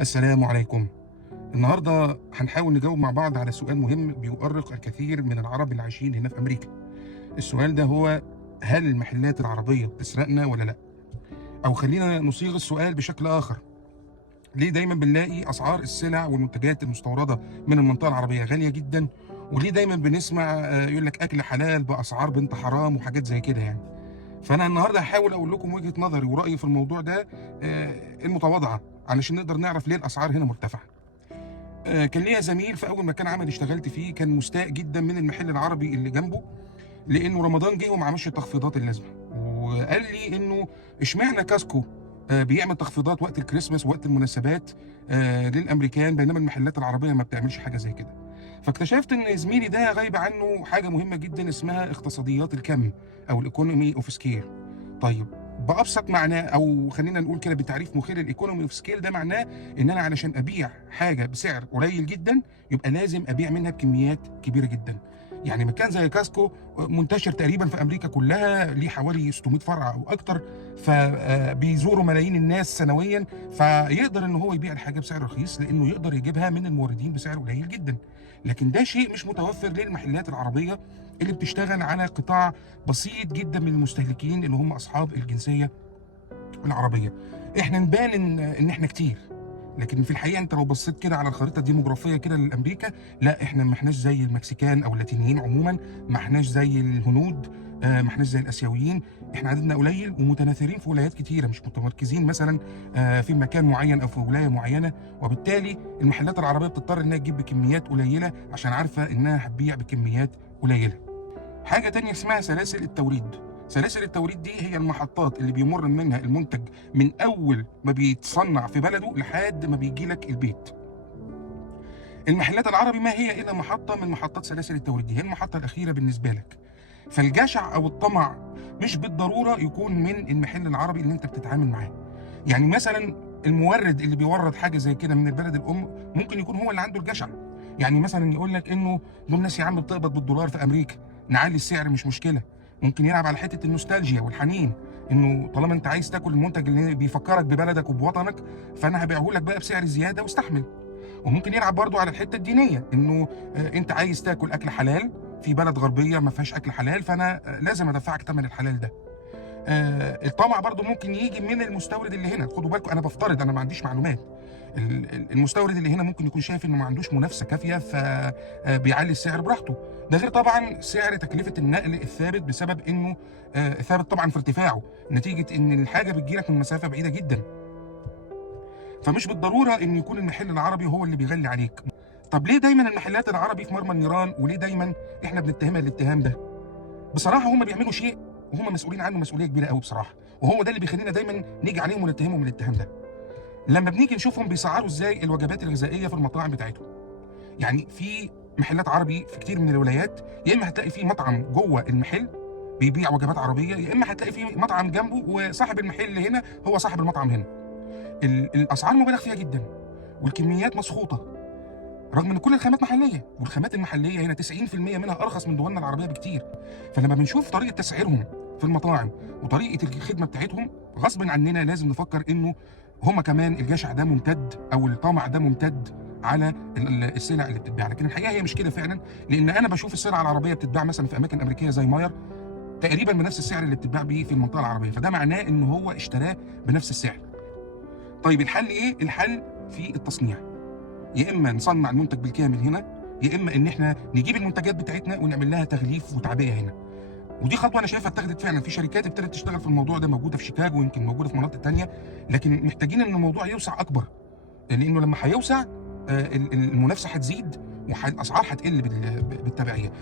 السلام عليكم. النهارده هنحاول نجاوب مع بعض على سؤال مهم بيؤرق الكثير من العرب اللي عايشين هنا في أمريكا. السؤال ده هو: هل المحلات العربية بتسرقنا ولا لأ؟ أو خلينا نصيغ السؤال بشكل آخر: ليه دايما بنلاقي أسعار السلع والمنتجات المستوردة من المنطقة العربية غالية جدا؟ وليه دايما بنسمع يقول لك أكل حلال بأسعار بنت حرام وحاجات زي كده يعني؟ فأنا النهارده هحاول أقول لكم وجهة نظري ورأيي في الموضوع ده المتواضعة، علشان نقدر نعرف ليه الأسعار هنا مرتفعة. كان ليا زميل في اول مكان عمل اشتغلت فيه كان مستاء جدا من المحل العربي اللي جنبه، لانه رمضان جه وما عملش التخفيضات اللازمه، وقال لي انه اشمعنى كاسكو بيعمل تخفيضات وقت الكريسماس ووقت المناسبات للامريكان، بينما المحلات العربيه ما بتعملش حاجه زي كده. فاكتشفت ان زميلي ده غايب عنه حاجه مهمه جدا اسمها اقتصاديات الكم، او الايكونومي اوف سكيل. طيب، بأبسط معناه، او خلينا نقول كده بتعريف مخل، الايكونومي اوف سكيل ده معناه ان انا علشان ابيع حاجه بسعر قليل جدا يبقى لازم ابيع منها بكميات كبيره جدا. يعني مكان زي كاسكو منتشر تقريبا في امريكا كلها، ليه حوالي 600 فرع او اكتر، فبيزوروا ملايين الناس سنويا، فيقدر ان هو يبيع الحاجه بسعر رخيص لانه يقدر يجيبها من الموردين بسعر قليل جدا. لكن ده شيء مش متوفر للمحلات العربيه اللي بتشتغل على قطاع بسيط جدا من المستهلكين اللي هم اصحاب الجنسيه العربيه. احنا نبان ان احنا كتير، لكن في الحقيقه انت لو بصيت كده على الخريطه الديموغرافيه كده لامريكا، لا احنا ما احناش زي المكسيكان او اللاتينيين عموما، ما احناش زي الهنود، ما احناش زي الاسيويين. احنا عددنا قليل ومتناثرين في ولايات كتيره، مش متمركزين مثلا في مكان معين او في ولايه معينه، وبالتالي المحلات العربيه بتضطر انها تجيب بكميات قليله عشان عارفه انها هتبيع بكميات قليله. حاجة تانية اسمها سلاسل التوريد. سلاسل التوريد دي هي المحطات اللي بيمر منها المنتج من أول ما بيتصنع في بلده لحد ما بيجي لك البيت. المحلات العربي ما هي إلا محطة من محطات سلاسل التوريد دي، هي المحطة الأخيرة بالنسبة لك. فالجشع أو الطمع مش بالضرورة يكون من المحل العربي اللي أنت بتتعامل معاه. يعني مثلا المورد اللي بيورد حاجة زي كده من البلد الأم ممكن يكون هو اللي عنده الجشع. يعني مثلا يقول لك إنه دول ناس يا عم بتقبض بالدولار في أمريكا، نعلي السعر مش مشكله. ممكن يلعب على حته النوستالجيا والحنين، انه طالما انت عايز تاكل المنتج اللي بيفكرك ببلدك وبوطنك فانا هبيعه لك بقى بسعر زياده واستحمل. وممكن يلعب برضو على الحته الدينيه، انه انت عايز تاكل اكل حلال في بلد غربيه ما فيهاش اكل حلال، فانا لازم ادفعك ثمن الحلال ده. الطمع برضو ممكن يجي من المستورد اللي هنا. خدوا بالكم، انا بفترض، انا ما عنديش معلومات. المستورد اللي هنا ممكن يكون شايف انه ما عندوش منافسه كافيه فبيعلي السعر براحته. ده غير طبعا سعر تكلفه النقل الثابت، بسبب انه ثابت طبعا في ارتفاعه نتيجه ان الحاجه بتجيلك من مسافه بعيده جدا. فمش بالضروره ان يكون المحل العربي هو اللي بيغلي عليك. طب ليه دايما المحلات العربي في مرمى النيران؟ وليه دايما احنا بنتهمها الاتهام ده؟ بصراحه هم بيعملوا شيء وهم مسؤولين عنه مسؤوليه كبيره قوي بصراحه، وهو ده اللي بيخلينا دايما نيجي عليهم ونتهمهم الاتهام ده. لما بنيجي نشوفهم بيسعروا ازاي الوجبات الغذائيه في المطاعم بتاعتهم. يعني في محلات عربي في كتير من الولايات، يا اما هتلاقي فيه مطعم جوه المحل بيبيع وجبات عربيه، يا اما هتلاقي فيه مطعم جنبه وصاحب المحل هنا هو صاحب المطعم هنا. الاسعار مبالغ فيها جدا والكميات مسخوطه، رغم ان كل الخامات محليه، والخامات المحليه هنا 90% منها ارخص من دولنا العربيه بكتير. فلما بنشوف طريقه تسعيرهم في المطاعم وطريقه الخدمه بتاعتهم، غصب عننا لازم نفكر انه هما كمان الجشع ده ممتد او الطمع ده ممتد على السلع اللي بتتباع. لكن الحقيقه هي مش كده فعلا، لان انا بشوف السلع العربيه بتتباع مثلا في اماكن امريكيه زي ماير تقريبا بنفس السعر اللي بتتباع بيه في المنطقه العربيه، فده معناه ان هو اشتراه بنفس السعر. طيب الحل ايه؟ الحل في التصنيع. يا اما نصنع المنتج بالكامل هنا، يا اما ان احنا نجيب المنتجات بتاعتنا ونعمل لها تغليف وتعبئه هنا. ودي خطوه انا شايفها اتخذت فعلا، في شركات ابتدت تشتغل في الموضوع ده، موجوده في شيكاغو ويمكن موجوده في مناطق تانيه. لكن محتاجين ان الموضوع يوسع اكبر، لانه لما هيوسع المنافسه هتزيد والاسعار هتقل بالتبعيه.